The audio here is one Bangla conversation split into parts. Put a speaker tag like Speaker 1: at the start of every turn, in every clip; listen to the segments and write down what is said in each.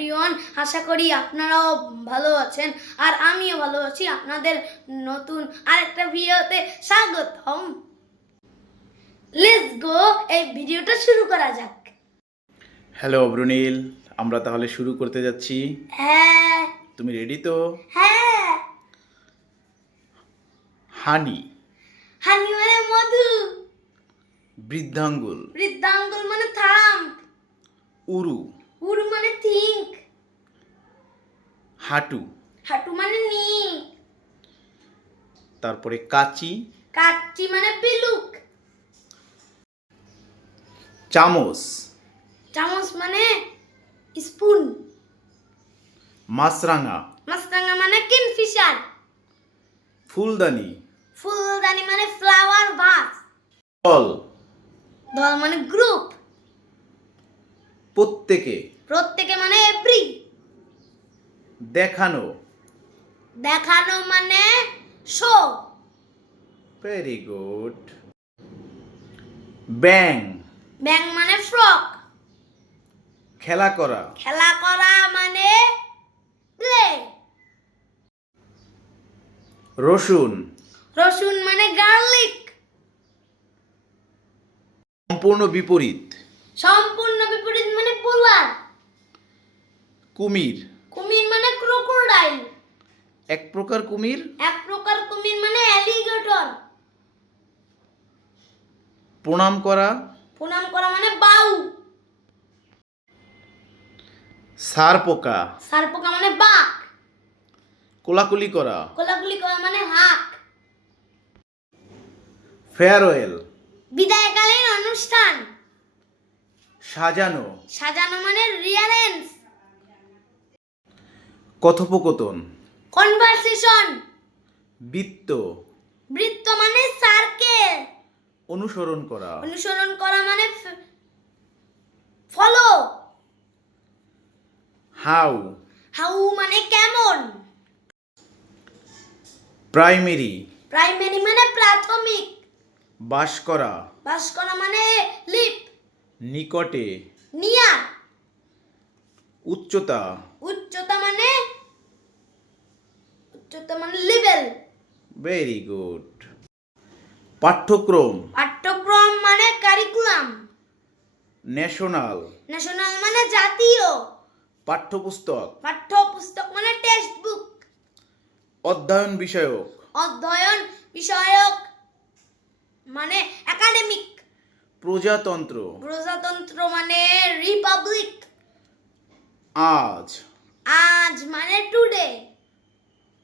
Speaker 1: এভরিওয়ান আশা করি আপনারাও ভালো আছেন আর আমিও ভালো আছি। আপনাদের নতুন আরেকটা ভিডিওতে স্বাগতম। লেটস গো এই ভিডিওটা শুরু করা যাক।
Speaker 2: হ্যালো অব্রনীল আমরা তাহলে শুরু করতে যাচ্ছি।
Speaker 1: হ্যাঁ।
Speaker 2: তুমি রেডি তো?
Speaker 1: হ্যাঁ।
Speaker 2: হানি।
Speaker 1: হানি মানে মধু।
Speaker 2: বৃদ্ধাঙ্গুল।
Speaker 1: বৃদ্ধাঙ্গুল মানে থাম
Speaker 2: উরু।
Speaker 1: উড়ু মানে থিঙ্ক
Speaker 2: হাঁটু।
Speaker 1: হাঁটু মানে নি
Speaker 2: তারপরে কাচি।
Speaker 1: কাচ্চি মানে পিলুক।
Speaker 2: চামচ।
Speaker 1: চামচ মানে স্পুন।
Speaker 2: মাছরাঙা।
Speaker 1: মাছরাঙা মানে কিংফিশার।
Speaker 2: ফুলদানি।
Speaker 1: ফুলদানি মানে ফ্লাওয়ার ভাস
Speaker 2: ফল
Speaker 1: দল মানে গ্রুপ।
Speaker 2: প্রত্যেকে।
Speaker 1: প্রত্যেকে মানে
Speaker 2: দেখানো।
Speaker 1: দেখানো মানে show.
Speaker 2: Very good bang
Speaker 1: bang মানে ফ্রক
Speaker 2: খেলা করা।
Speaker 1: খেলা করা মানে প্লে
Speaker 2: রসুন।
Speaker 1: রসুন মানে গার্লিক
Speaker 2: সম্পূর্ণ বিপরীত।
Speaker 1: সম্পূর্ণ বিপরীত মানে পোলার।
Speaker 2: কুমির। এক প্রকার কুমির?
Speaker 1: এক প্রকার কুমির মানে অ্যালিগেটর।
Speaker 2: প্রণাম করা।
Speaker 1: প্রণাম করা মানে বাউ।
Speaker 2: সার পোকা।
Speaker 1: সারপোকা মানে বাঘ
Speaker 2: কোলাকুলি করা।
Speaker 1: কোলাকুলি করা মানে হাক।
Speaker 2: ফেয়ারওয়েল
Speaker 1: বিদায়কালীন অনুষ্ঠান।
Speaker 2: সাজানো।
Speaker 1: সাজানো মানে রিয়ারেন্স
Speaker 2: কথোপকথন।
Speaker 1: কনভারসেশন
Speaker 2: বৃত্ত।
Speaker 1: বৃত্ত মানে সার্কেল
Speaker 2: অনুসরণ করা।
Speaker 1: অনুসরণ করা মানে ফলো।
Speaker 2: হাউ।
Speaker 1: হাউ মানে কেমন?
Speaker 2: প্রাইমারি।
Speaker 1: প্রাইমারি মানে প্রাথমিক।
Speaker 2: বাস করা।
Speaker 1: বাস করা মানে লিপ।
Speaker 2: নিকটে।
Speaker 1: নিয়া
Speaker 2: উচ্চতা
Speaker 1: উচ্চতা মানে উচ্চতা মানে লেভেল
Speaker 2: ভেরি গুড পাঠ্যক্রম?
Speaker 1: পাঠ্যক্রম মানে কারিকুলাম
Speaker 2: ন্যাশনাল
Speaker 1: ন্যাশনাল মানে জাতীয়।
Speaker 2: পাঠ্যপুস্তক?
Speaker 1: পাঠ্যপুস্তক মানে টেক্সট বুক
Speaker 2: অধ্যয়ন বিষয়ক?
Speaker 1: অধ্যয়ন বিষয়ক মানে একাডেমিক
Speaker 2: প্রজাতন্ত্র?
Speaker 1: প্রজাতন্ত্র মানে রিপাবলিক
Speaker 2: আজ?
Speaker 1: আজ মানে টুডে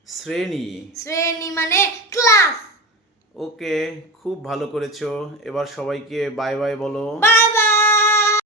Speaker 2: শ্রেণি।
Speaker 1: শ্রেণি মানে ক্লাস
Speaker 2: ওকে খুব ভালো করেছ। এবার সবাইকে বাই বাই বলো।
Speaker 1: বাই